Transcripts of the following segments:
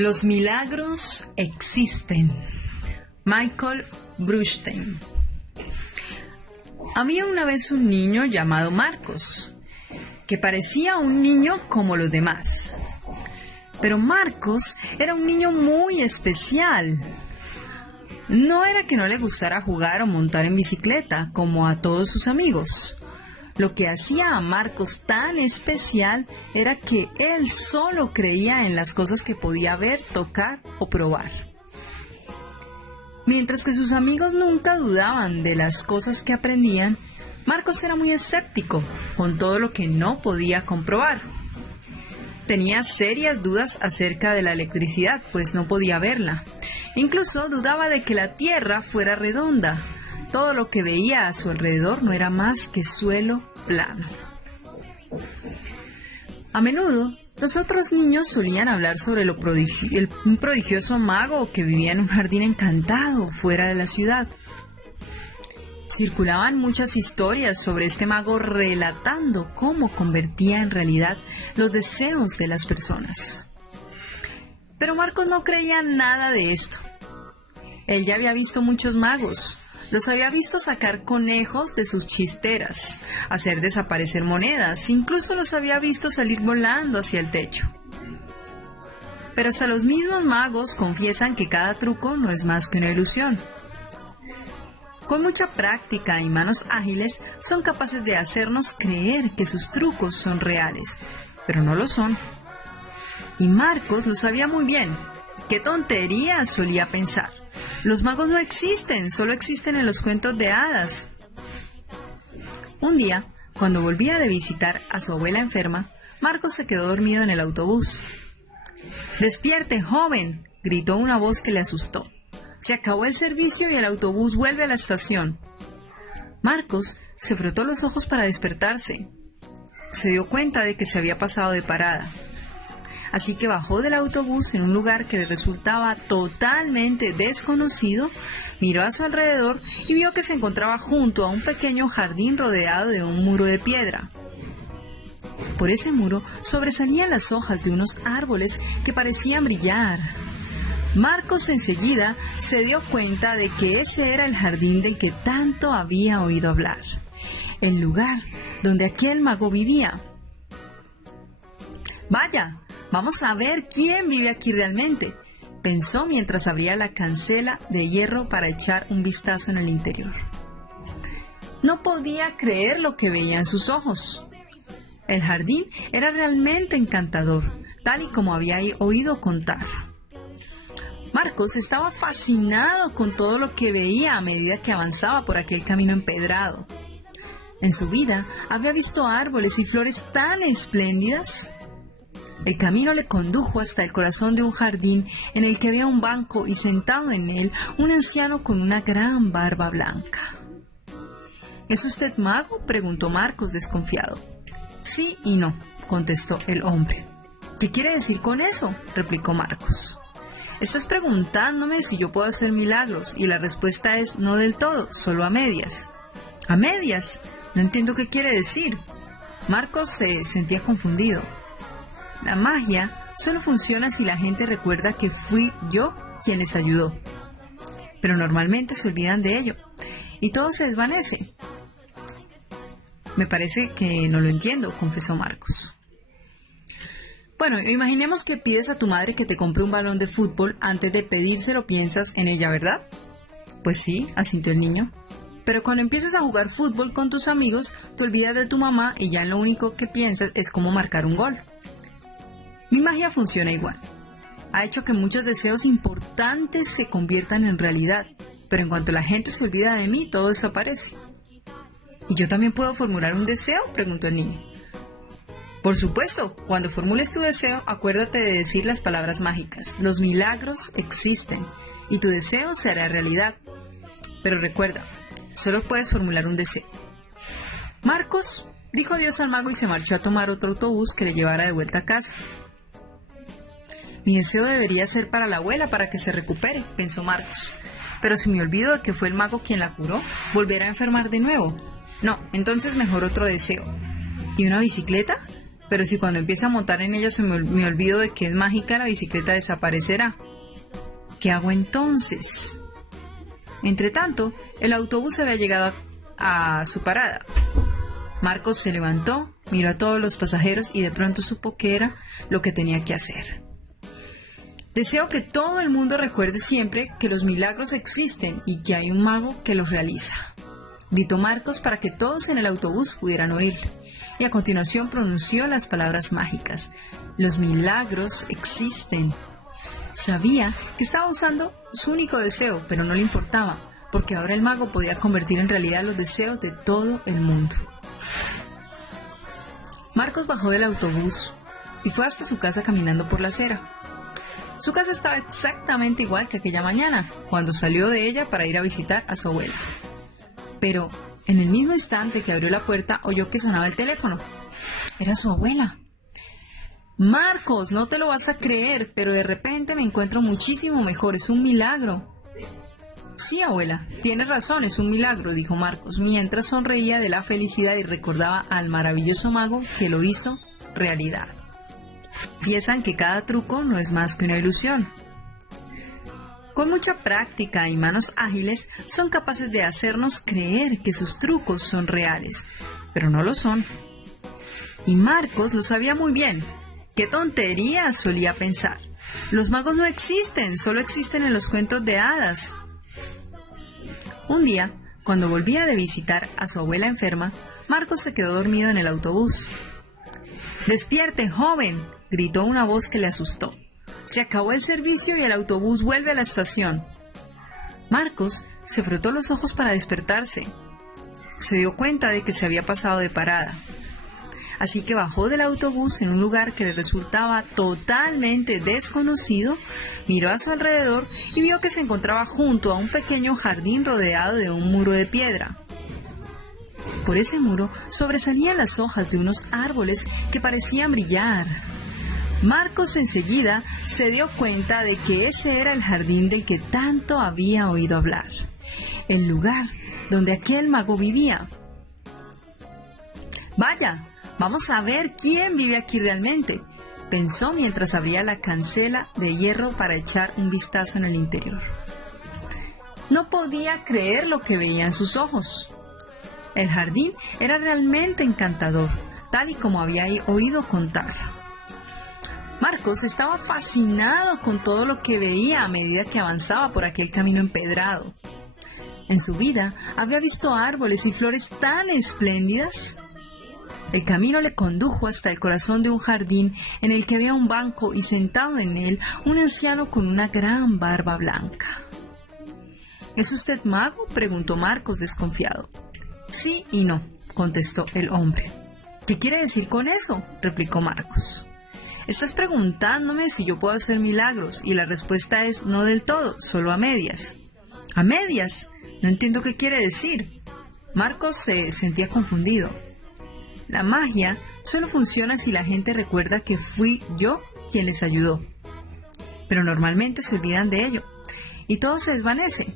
Los milagros existen. Michael Brustein. Había una vez un niño llamado Marcos, que parecía un niño como los demás. Pero Marcos era un niño muy especial. No era que no le gustara jugar o montar en bicicleta, como a todos sus amigos. Lo que hacía a Marcos tan especial era que él solo creía en las cosas que podía ver, tocar o probar. Mientras que sus amigos nunca dudaban de las cosas que aprendían, Marcos era muy escéptico con todo lo que no podía comprobar. Tenía serias dudas acerca de la electricidad, pues no podía verla. Incluso dudaba de que la Tierra fuera redonda. Todo lo que veía a su alrededor no era más que suelo plano. A menudo, los otros niños solían hablar sobre un prodigioso mago que vivía en un jardín encantado fuera de la ciudad. Circulaban muchas historias sobre este mago relatando cómo convertía en realidad los deseos de las personas. Pero Marcos no creía nada de esto. Él ya había visto muchos magos. Los había visto sacar conejos de sus chisteras, hacer desaparecer monedas, incluso los había visto salir volando hacia el techo. Pero hasta los mismos magos confiesan que cada truco no es más que una ilusión. Con mucha práctica y manos ágiles son capaces de hacernos creer que sus trucos son reales, pero no lo son. Y Marcos lo sabía muy bien. ¡Qué tontería!, solía pensar. Los magos no existen, solo existen en los cuentos de hadas. Un día, cuando volvía de visitar a su abuela enferma, Marcos se quedó dormido en el autobús. «¡Despierte, joven!», gritó una voz que le asustó. «Se acabó el servicio y el autobús vuelve a la estación». Marcos se frotó los ojos para despertarse. Se dio cuenta de que se había pasado de parada. Así que bajó del autobús en un lugar que le resultaba totalmente desconocido, miró a su alrededor y vio que se encontraba junto a un pequeño jardín rodeado de un muro de piedra. Por ese muro sobresalían las hojas de unos árboles que parecían brillar. Marcos enseguida se dio cuenta de que ese era el jardín del que tanto había oído hablar, el lugar donde aquel mago vivía. «Vaya, vamos a ver quién vive aquí realmente», pensó mientras abría la cancela de hierro para echar un vistazo en el interior. No podía creer lo que veía en sus ojos. El jardín era realmente encantador, tal y como había oído contar. Marcos estaba fascinado con todo lo que veía a medida que avanzaba por aquel camino empedrado. En su vida había visto árboles y flores tan espléndidas. El camino le condujo hasta el corazón de un jardín en el que había un banco y sentado en él un anciano con una gran barba blanca. «¿Es usted mago?», preguntó Marcos desconfiado. «Sí y no», contestó el hombre. «¿Qué quiere decir con eso?», replicó Marcos. «Estás preguntándome si yo puedo hacer milagros y la respuesta es no del todo, solo a medias». «¿A medias? No entiendo qué quiere decir». Marcos se sentía confundido. «La magia solo funciona si la gente recuerda que fui yo quien les ayudó. Pero normalmente se olvidan de ello y todo se desvanece». «Me parece que no lo entiendo», confesó Marcos. «Bueno, imaginemos que pides a tu madre que te compre un balón de fútbol. Antes de pedírselo piensas en ella, ¿verdad?». «Pues sí», asintió el niño. «Pero cuando empiezas a jugar fútbol con tus amigos, te olvidas de tu mamá y ya lo único que piensas es cómo marcar un gol». Mi magia funciona igual. Ha hecho que muchos deseos importantes se conviertan en realidad, pero en cuanto la gente se olvida de mí, todo desaparece». «¿Y yo también puedo formular un deseo?», preguntó el niño. «Por supuesto, cuando formules tu deseo, acuérdate de decir las palabras mágicas. Los milagros existen y tu deseo se hará realidad. Pero recuerda, solo puedes formular un deseo». Marcos dijo adiós al mago y se marchó a tomar otro autobús que le llevara de vuelta a casa. «Mi deseo debería ser para la abuela para que se recupere», pensó Marcos. «Pero si me olvido de que fue el mago quien la curó, volverá a enfermar de nuevo. No, entonces mejor otro deseo. ¿Y una bicicleta? pero si cuando empiece a montar en ella me olvido de que es mágica, la bicicleta desaparecerá. ¿Qué hago entonces? Entretanto, el autobús había llegado a su parada. Marcos se levantó, miró a todos los pasajeros y de pronto supo que era lo que tenía que hacer. Deseo que todo el mundo recuerde siempre que los milagros existen y que hay un mago que los realiza, gritó Marcos para que todos en el autobús pudieran oírle, y a continuación pronunció las palabras mágicas. Los milagros existen. Sabía que estaba usando su único deseo, pero no le importaba, porque ahora el mago podía convertir en realidad los deseos de todo el mundo. Marcos bajó del autobús y fue hasta su casa caminando por la acera. Su casa estaba exactamente igual que aquella mañana, cuando salió de ella para ir a visitar a su abuela. Pero, en el mismo instante que abrió la puerta, oyó que sonaba el teléfono. Era su abuela. Marcos, no te lo vas a creer, pero de repente me encuentro muchísimo mejor, es un milagro. Sí, abuela, tienes razón, es un milagro, dijo Marcos, mientras sonreía de la felicidad y recordaba al maravilloso mago que lo hizo realidad. Piensan que cada truco no es más que una ilusión. Con mucha práctica y manos ágiles son capaces de hacernos creer que sus trucos son reales, pero no lo son. Y Marcos lo sabía muy bien. ¡Qué tontería!, solía pensar. Los magos no existen, solo existen en los cuentos de hadas. Un día, cuando volvía de visitar a su abuela enferma, Marcos se quedó dormido en el autobús. ¡Despierte, joven!, gritó una voz que le asustó. Se acabó el servicio y el autobús vuelve a la estación. Marcos se frotó los ojos para despertarse. Se dio cuenta de que se había pasado de parada. Así que bajó del autobús en un lugar que le resultaba totalmente desconocido, miró a su alrededor y vio que se encontraba junto a un pequeño jardín rodeado de un muro de piedra. Por ese muro sobresalían las hojas de unos árboles que parecían brillar. Marcos enseguida se dio cuenta de que ese era el jardín del que tanto había oído hablar, el lugar donde aquel mago vivía. Vaya, vamos a ver quién vive aquí realmente, pensó mientras abría la cancela de hierro para echar un vistazo en el interior. No podía creer lo que veía en sus ojos. El jardín era realmente encantador, tal y como había oído contar. Marcos estaba fascinado con todo lo que veía a medida que avanzaba por aquel camino empedrado. En su vida había visto árboles y flores tan espléndidas. El camino le condujo hasta el corazón de un jardín en el que había un banco y sentado en él un anciano con una gran barba blanca. ¿Es usted mago?, preguntó Marcos desconfiado. Sí y no, contestó el hombre. ¿Qué quiere decir con eso?, replicó Marcos. Estás preguntándome si yo puedo hacer milagros y la respuesta es no del todo, solo a medias. ¿A medias? No entiendo qué quiere decir. Marcos se sentía confundido. La magia solo funciona si la gente recuerda que fui yo quien les ayudó. Pero normalmente se olvidan de ello y todo se desvanece.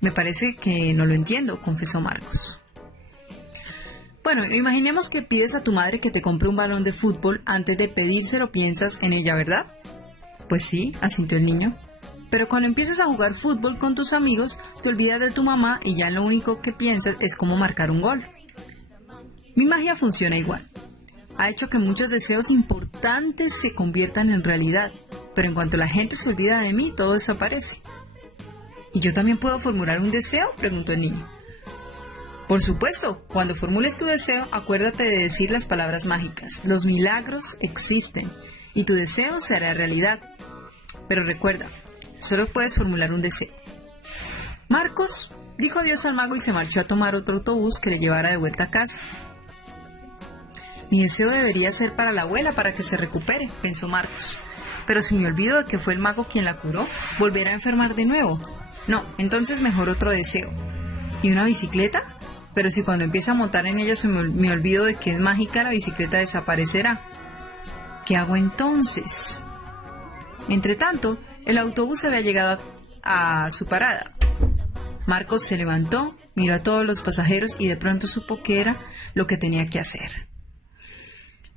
Me parece que no lo entiendo, confesó Marcos. Bueno, imaginemos que pides a tu madre que te compre un balón de fútbol. Antes de pedírselo piensas en ella, ¿verdad? Pues sí, asintió el niño. Pero cuando empiezas a jugar fútbol con tus amigos, te olvidas de tu mamá y ya lo único que piensas es cómo marcar un gol. Mi magia funciona igual. Ha hecho que muchos deseos importantes se conviertan en realidad, pero en cuanto la gente se olvida de mí, todo desaparece. ¿Y yo también puedo formular un deseo?, preguntó el niño. Por supuesto, cuando formules tu deseo, acuérdate de decir las palabras mágicas. Los milagros existen y tu deseo se hará realidad. Pero recuerda, solo puedes formular un deseo. Marcos dijo adiós al mago y se marchó a tomar otro autobús que le llevara de vuelta a casa. Mi deseo debería ser para la abuela para que se recupere, pensó Marcos. Pero si me olvido de que fue el mago quien la curó, ¿volverá a enfermar de nuevo? No, entonces mejor otro deseo. ¿Y una bicicleta? Pero si cuando empiece a montar en ella me olvido de que es mágica, la bicicleta desaparecerá. ¿Qué hago entonces? Entretanto, el autobús había llegado a su parada. Marcos se levantó, miró a todos los pasajeros y de pronto supo que era lo que tenía que hacer.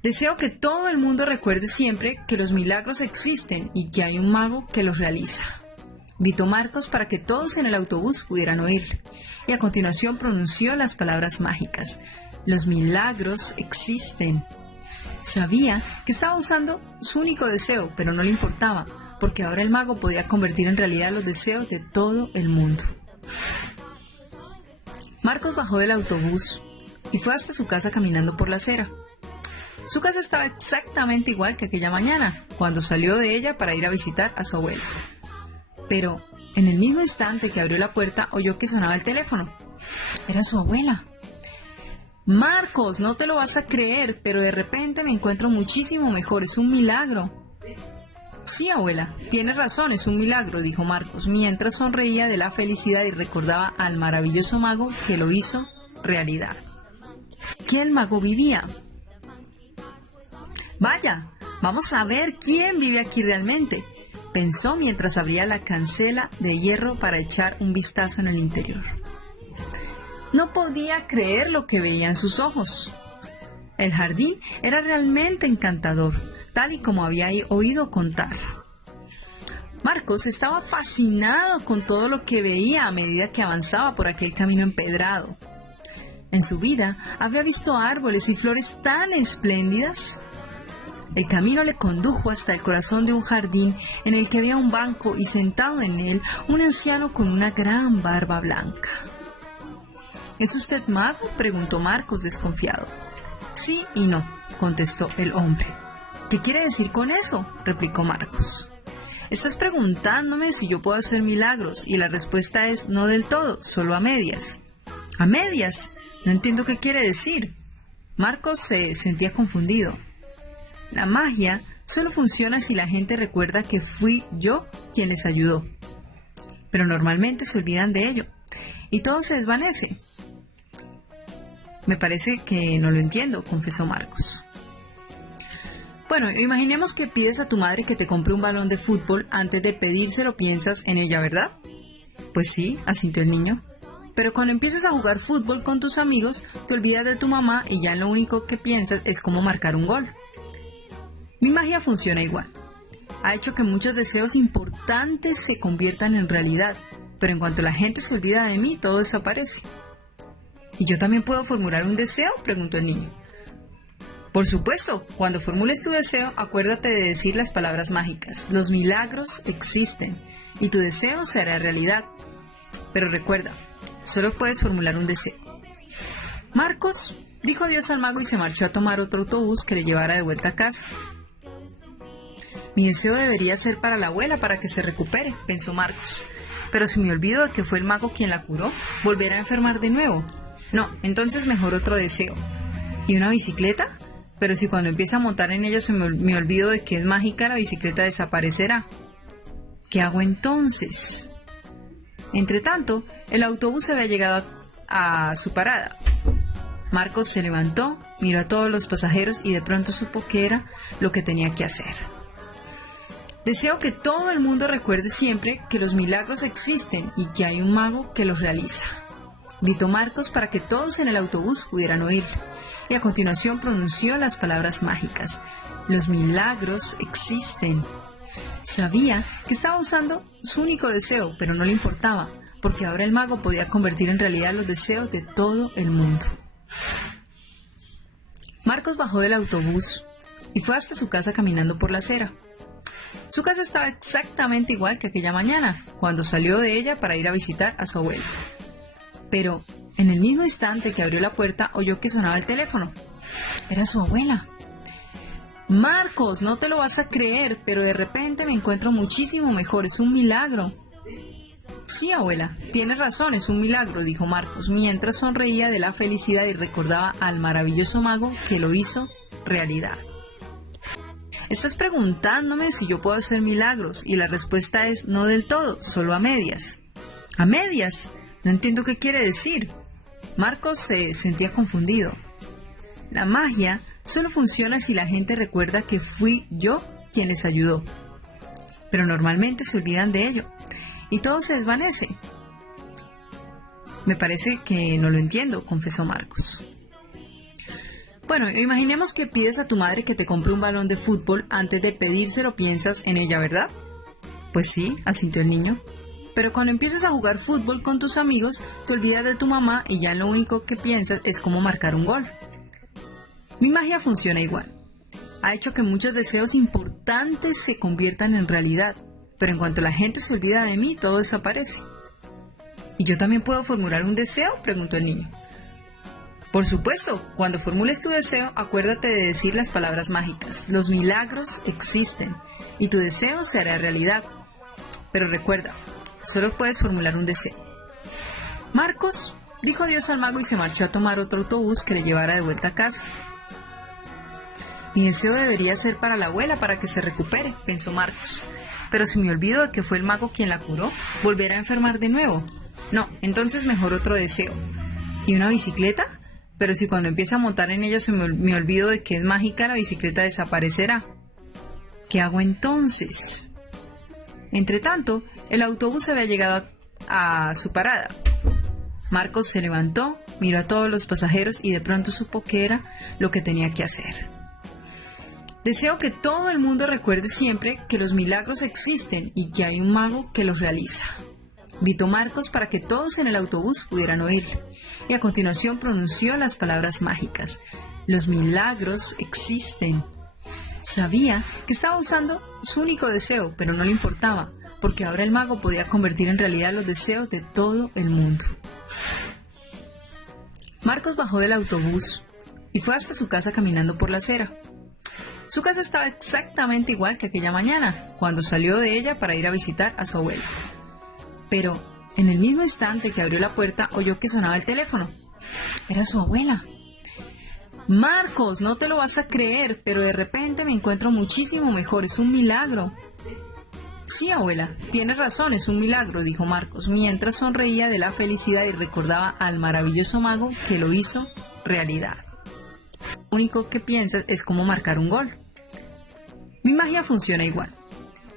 Deseo que todo el mundo recuerde siempre que los milagros existen y que hay un mago que los realiza. Gritó Marcos para que todos en el autobús pudieran oírle, y a continuación pronunció las palabras mágicas. Los milagros existen. Sabía que estaba usando su único deseo, pero no le importaba, porque ahora el mago podía convertir en realidad los deseos de todo el mundo. Marcos bajó del autobús y fue hasta su casa caminando por la acera. Su casa estaba exactamente igual que aquella mañana, cuando salió de ella para ir a visitar a su abuela. Pero, en el mismo instante que abrió la puerta, oyó que sonaba el teléfono. Era su abuela. Marcos, no te lo vas a creer, pero de repente me encuentro muchísimo mejor, es un milagro. Sí, abuela, tienes razón, es un milagro, dijo Marcos, mientras sonreía de la felicidad y recordaba al maravilloso mago que lo hizo realidad. ¿Quién mago vivía? Vaya, vamos a ver quién vive aquí realmente, pensó mientras abría la cancela de hierro para echar un vistazo en el interior. No podía creer lo que veía en sus ojos. El jardín era realmente encantador, tal y como había oído contar. Marcos estaba fascinado con todo lo que veía a medida que avanzaba por aquel camino empedrado. En su vida había visto árboles y flores tan espléndidas. El camino le condujo hasta el corazón de un jardín en el que había un banco y sentado en él un anciano con una gran barba blanca. ¿Es usted mago?, preguntó Marcos desconfiado. Sí y no, contestó el hombre. ¿Qué quiere decir con eso?, replicó Marcos. Estás preguntándome si yo puedo hacer milagros y la respuesta es no del todo, solo a medias. ¿A medias? No entiendo qué quiere decir. Marcos se sentía confundido. La magia solo funciona si la gente recuerda que fui yo quien les ayudó. Pero normalmente se olvidan de ello y todo se desvanece. Me parece que no lo entiendo, confesó Marcos. Bueno, imaginemos que pides a tu madre que te compre un balón de fútbol. Antes de pedírselo piensas en ella, ¿verdad? Pues sí, asintió el niño. Pero cuando empiezas a jugar fútbol con tus amigos, te olvidas de tu mamá y ya lo único que piensas es cómo marcar un gol. Mi magia funciona igual. Ha hecho que muchos deseos importantes se conviertan en realidad, pero en cuanto la gente se olvida de mí, todo desaparece. ¿Y yo también puedo formular un deseo?, preguntó el niño. Por supuesto, cuando formules tu deseo, acuérdate de decir las palabras mágicas. Los milagros existen y tu deseo se hará realidad. Pero recuerda, solo puedes formular un deseo. Marcos dijo adiós al mago y se marchó a tomar otro autobús que le llevara de vuelta a casa. Mi deseo debería ser para la abuela, para que se recupere, pensó Marcos. Pero si me olvido de que fue el mago quien la curó, ¿volverá a enfermar de nuevo? No, entonces mejor otro deseo. ¿Y una bicicleta? Pero si cuando empieza a montar en ella me olvido de que es mágica, la bicicleta desaparecerá. ¿Qué hago entonces? Entretanto, el autobús había llegado a su parada. Marcos se levantó, miró a todos los pasajeros y de pronto supo que era lo que tenía que hacer. Deseo que todo el mundo recuerde siempre que los milagros existen y que hay un mago que los realiza. Gritó Marcos para que todos en el autobús pudieran oírlo, y a continuación pronunció las palabras mágicas. Los milagros existen. Sabía que estaba usando su único deseo, pero no le importaba, porque ahora el mago podía convertir en realidad los deseos de todo el mundo. Marcos bajó del autobús y fue hasta su casa caminando por la acera. Su casa estaba exactamente igual que aquella mañana, cuando salió de ella para ir a visitar a su abuela. Pero, en el mismo instante que abrió la puerta, oyó que sonaba el teléfono. Era su abuela. Marcos, no te lo vas a creer, pero de repente me encuentro muchísimo mejor, es un milagro. Sí, abuela, tienes razón, es un milagro, dijo Marcos, mientras sonreía de la felicidad y recordaba al maravilloso mago que lo hizo realidad. Estás preguntándome si yo puedo hacer milagros y la respuesta es no del todo, solo a medias. ¿A medias? No entiendo qué quiere decir. Marcos se sentía confundido. La magia solo funciona si la gente recuerda que fui yo quien les ayudó. Pero normalmente se olvidan de ello y todo se desvanece. Me parece que no lo entiendo, confesó Marcos. Bueno, imaginemos que pides a tu madre que te compre un balón de fútbol. Antes de pedírselo piensas en ella, ¿verdad? Pues sí, asintió el niño. Pero cuando empiezas a jugar fútbol con tus amigos, te olvidas de tu mamá y ya lo único que piensas es cómo marcar un gol. Mi magia funciona igual. Ha hecho que muchos deseos importantes se conviertan en realidad, pero en cuanto la gente se olvida de mí, todo desaparece. ¿Y yo también puedo formular un deseo?, preguntó el niño. Por supuesto, cuando formules tu deseo, acuérdate de decir las palabras mágicas. Los milagros existen y tu deseo se hará realidad. Pero recuerda, solo puedes formular un deseo. Marcos dijo adiós al mago y se marchó a tomar otro autobús que le llevara de vuelta a casa. Mi deseo debería ser para la abuela para que se recupere, pensó Marcos. Pero si me olvido de que fue el mago quien la curó, ¿volverá a enfermar de nuevo? No, entonces mejor otro deseo. ¿Y una bicicleta? Pero si cuando empiece a montar en ella me olvido de que es mágica, la bicicleta desaparecerá. ¿Qué hago entonces? Entretanto, el autobús había llegado a su parada. Marcos se levantó, miró a todos los pasajeros y de pronto supo que era lo que tenía que hacer. Deseo que todo el mundo recuerde siempre que los milagros existen y que hay un mago que los realiza. Gritó Marcos para que todos en el autobús pudieran oírle. Y a continuación pronunció las palabras mágicas. Los milagros existen. Sabía que estaba usando su único deseo, pero no le importaba, porque ahora el mago podía convertir en realidad los deseos de todo el mundo. Marcos bajó del autobús y fue hasta su casa caminando por la acera. Su casa estaba exactamente igual que aquella mañana, cuando salió de ella para ir a visitar a su abuela. Pero en el mismo instante que abrió la puerta, oyó que sonaba el teléfono. Era su abuela. Marcos, no te lo vas a creer, pero de repente me encuentro muchísimo mejor. Es un milagro. Sí, abuela, tienes razón, es un milagro, dijo Marcos, mientras sonreía de la felicidad y recordaba al maravilloso mago que lo hizo realidad. Lo único que piensas es cómo marcar un gol. Mi magia funciona igual.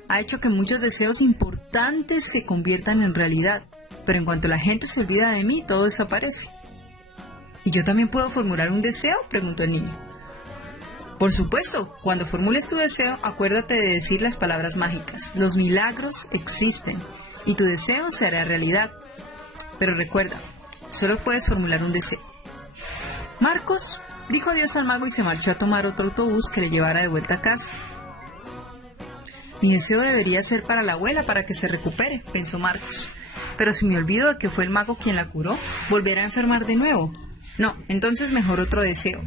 Ha hecho que muchos deseos importantes se conviertan en realidad, pero en cuanto la gente se olvida de mí, todo desaparece. ¿Y yo también puedo formular un deseo?, preguntó el niño. Por supuesto, cuando formules tu deseo, acuérdate de decir las palabras mágicas. Los milagros existen y tu deseo se hará realidad. Pero recuerda, solo puedes formular un deseo. Marcos dijo adiós al mago y se marchó a tomar otro autobús que le llevara de vuelta a casa. Mi deseo debería ser para la abuela para que se recupere, pensó Marcos. Pero si me olvido de que fue el mago quien la curó, ¿volverá a enfermar de nuevo? No, entonces mejor otro deseo.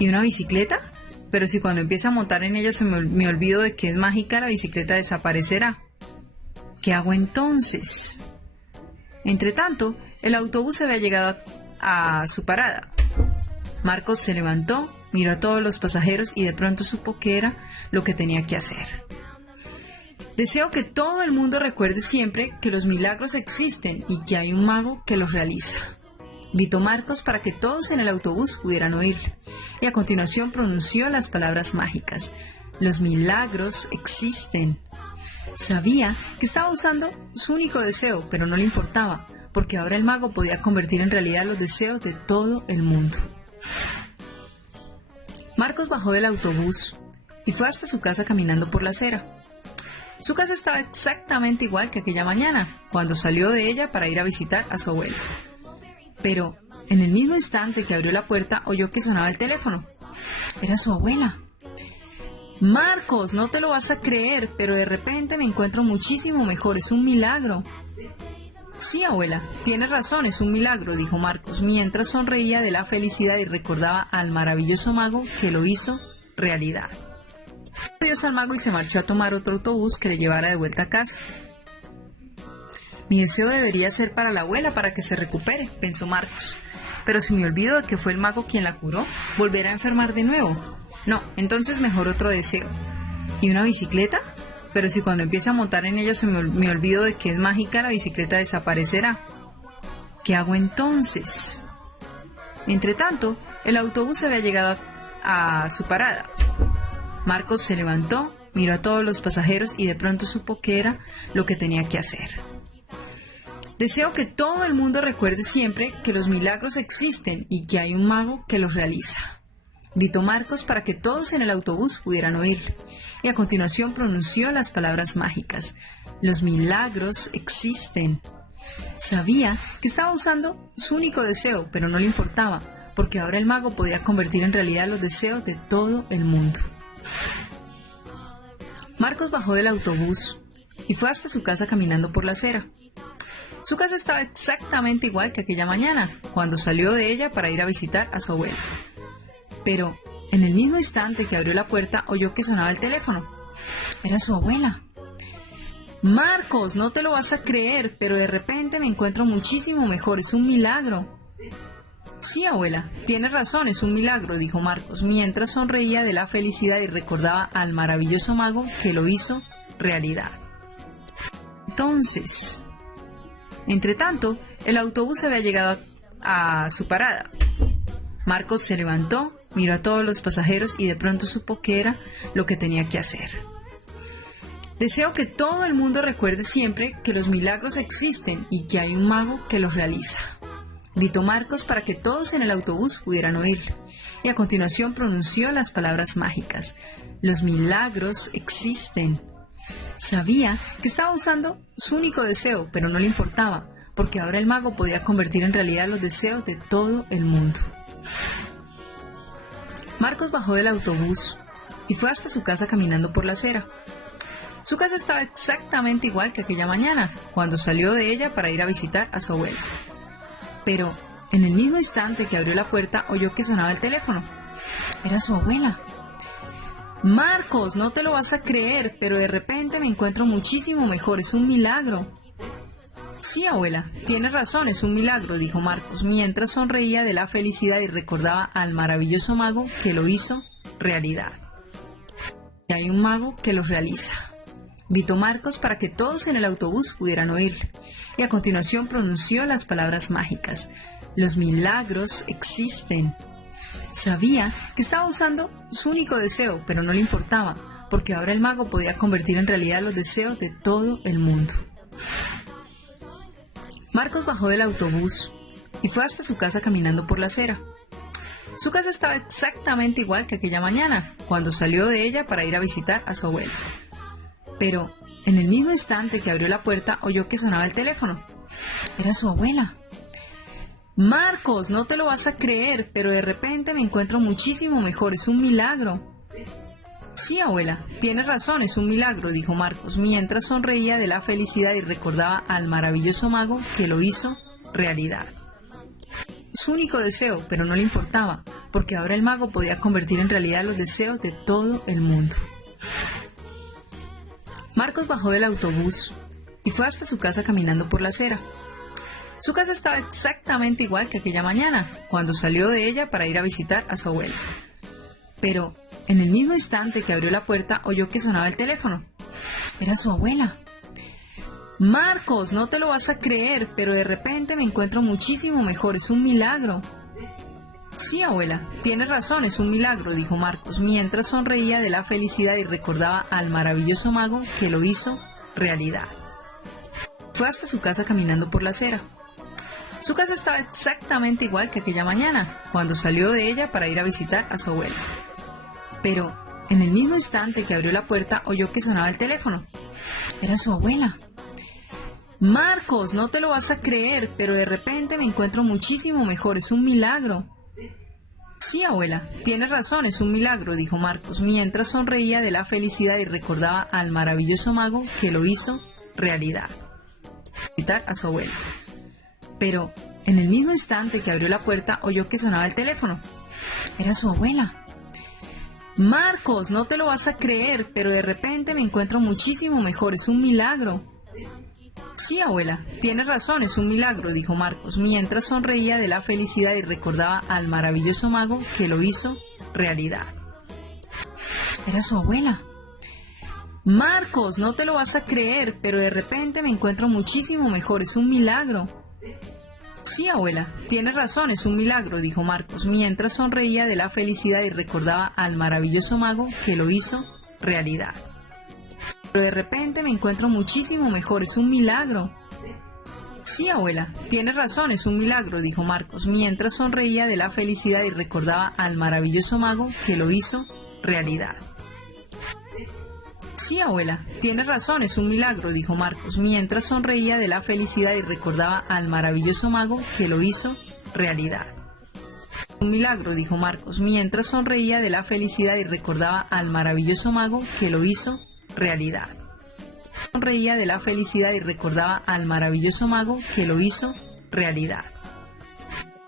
¿Y una bicicleta? Pero si cuando empiece a montar en ella me olvido de que es mágica, la bicicleta desaparecerá. ¿Qué hago entonces? Entretanto, el autobús había llegado a su parada. Marcos se levantó, miró a todos los pasajeros y de pronto supo que era lo que tenía que hacer. Deseo que todo el mundo recuerde siempre que los milagros existen y que hay un mago que los realiza. Gritó Marcos para que todos en el autobús pudieran oírle. Y a continuación pronunció las palabras mágicas. Los milagros existen. Sabía que estaba usando su único deseo, pero no le importaba, porque ahora el mago podía convertir en realidad los deseos de todo el mundo. Marcos bajó del autobús y fue hasta su casa caminando por la acera. Su casa estaba exactamente igual que aquella mañana, cuando salió de ella para ir a visitar a su abuela. Pero en el mismo instante que abrió la puerta, oyó que sonaba el teléfono. Era su abuela. Marcos, no te lo vas a creer, pero de repente me encuentro muchísimo mejor. Es un milagro. Sí, abuela, tienes razón, es un milagro, dijo Marcos, mientras sonreía de la felicidad y recordaba al maravilloso mago que lo hizo realidad. Adiós al mago y se marchó a tomar otro autobús que le llevara de vuelta a casa. Mi deseo debería ser para la abuela para que se recupere, pensó Marcos. Pero si me olvido de que fue el mago quien la curó, ¿volverá a enfermar de nuevo? No, entonces mejor otro deseo. ¿Y una bicicleta? Pero si cuando empiece a montar en ella me olvido de que es mágica, la bicicleta desaparecerá. ¿Qué hago entonces? Entretanto, el autobús había llegado a su parada. Marcos se levantó, miró a todos los pasajeros y de pronto supo que era lo que tenía que hacer. Deseo que todo el mundo recuerde siempre que los milagros existen y que hay un mago que los realiza. Gritó Marcos para que todos en el autobús pudieran oírle. Y a continuación pronunció las palabras mágicas. Los milagros existen. Sabía que estaba usando su único deseo, pero no le importaba, porque ahora el mago podía convertir en realidad los deseos de todo el mundo. Marcos bajó del autobús y fue hasta su casa caminando por la acera. Su casa estaba exactamente igual que aquella mañana, cuando salió de ella para ir a visitar a su abuela. Pero en el mismo instante que abrió la puerta, oyó que sonaba el teléfono. Era su abuela. Marcos, no te lo vas a creer, pero de repente me encuentro muchísimo mejor, es un milagro. Sí, abuela, tienes razón, es un milagro, dijo Marcos, mientras sonreía de la felicidad y recordaba al maravilloso mago que lo hizo realidad. Entonces, entre tanto, el autobús había llegado a su parada. Marcos se levantó, miró a todos los pasajeros y de pronto supo que era lo que tenía que hacer. Deseo que todo el mundo recuerde siempre que los milagros existen y que hay un mago que los realiza. Gritó Marcos para que todos en el autobús pudieran oírle. Y a continuación pronunció las palabras mágicas. Los milagros existen. Sabía que estaba usando su único deseo, pero no le importaba, porque ahora el mago podía convertir en realidad los deseos de todo el mundo. Marcos bajó del autobús y fue hasta su casa caminando por la acera. Su casa estaba exactamente igual que aquella mañana, cuando salió de ella para ir a visitar a su abuela. Pero en el mismo instante que abrió la puerta, oyó que sonaba el teléfono. Era su abuela. Marcos, no te lo vas a creer, pero de repente me encuentro muchísimo mejor, es un milagro. Sí, abuela, tienes razón, es un milagro, dijo Marcos, mientras sonreía de la felicidad y recordaba al maravilloso mago que lo hizo realidad. Y hay un mago que los realiza. Gritó Marcos para que todos en el autobús pudieran oírle. Y a continuación pronunció las palabras mágicas. Los milagros existen. Sabía que estaba usando su único deseo, pero no le importaba, porque ahora el mago podía convertir en realidad los deseos de todo el mundo. Marcos bajó del autobús y fue hasta su casa caminando por la acera. Su casa estaba exactamente igual que aquella mañana, cuando salió de ella para ir a visitar a su abuela. Pero en el mismo instante que abrió la puerta, oyó que sonaba el teléfono. Era su abuela. Marcos, no te lo vas a creer, pero de repente me encuentro muchísimo mejor, es un milagro. Sí, abuela, tienes razón, es un milagro, dijo Marcos, mientras sonreía de la felicidad y recordaba al maravilloso mago que lo hizo realidad. Su único deseo, pero no le importaba, porque ahora el mago podía convertir en realidad los deseos de todo el mundo. Marcos bajó del autobús y fue hasta su casa caminando por la acera. Su casa estaba exactamente igual que aquella mañana, cuando salió de ella para ir a visitar a su abuela. Pero en el mismo instante que abrió la puerta, oyó que sonaba el teléfono. Era su abuela. Marcos, no te lo vas a creer, pero de repente me encuentro muchísimo mejor, es un milagro. Sí, abuela, tienes razón, es un milagro, dijo Marcos, mientras sonreía de la felicidad y recordaba al maravilloso mago que lo hizo realidad. Fue hasta su casa caminando por la acera. Su casa estaba exactamente igual que aquella mañana, cuando salió de ella para ir a visitar a su abuela. Pero en el mismo instante que abrió la puerta, oyó que sonaba el teléfono. Era su abuela. Marcos, no te lo vas a creer, pero de repente me encuentro muchísimo mejor, es un milagro. Sí, abuela, tienes razón, es un milagro, dijo Marcos, mientras sonreía de la felicidad y recordaba al maravilloso mago que lo hizo realidad. Visitar a su abuela. Pero en el mismo instante que abrió la puerta, oyó que sonaba el teléfono. Era su abuela. Marcos, no te lo vas a creer, pero de repente me encuentro muchísimo mejor, es un milagro. Sí, abuela, tienes razón, es un milagro, dijo Marcos, mientras sonreía de la felicidad y recordaba al maravilloso mago que lo hizo realidad. Era su abuela. Marcos, no te lo vas a creer, pero de repente me encuentro muchísimo mejor, es un milagro. Sí, abuela, tienes razón, es un milagro, dijo Marcos, mientras sonreía de la felicidad y recordaba al maravilloso mago que lo hizo realidad. Pero de repente me encuentro muchísimo mejor, es un milagro. Sí, Sí, abuela, tienes razón, es un milagro, dijo Marcos, mientras sonreía de la felicidad y recordaba al maravilloso mago que lo hizo realidad. Sí, abuela, tienes razón, es un milagro, dijo Marcos, mientras sonreía de la felicidad y recordaba al maravilloso mago que lo hizo realidad. Un milagro, dijo Marcos, mientras sonreía de la felicidad y recordaba al maravilloso mago que lo hizo realidad. Sonreía de la felicidad y recordaba al maravilloso mago que lo hizo realidad.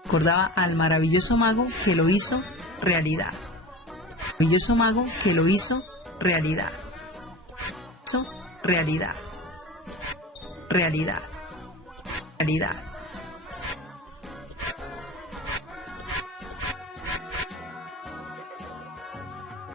Recordaba al maravilloso mago que lo hizo realidad. Maravilloso mago que lo hizo realidad. Realidad. Realidad. Realidad.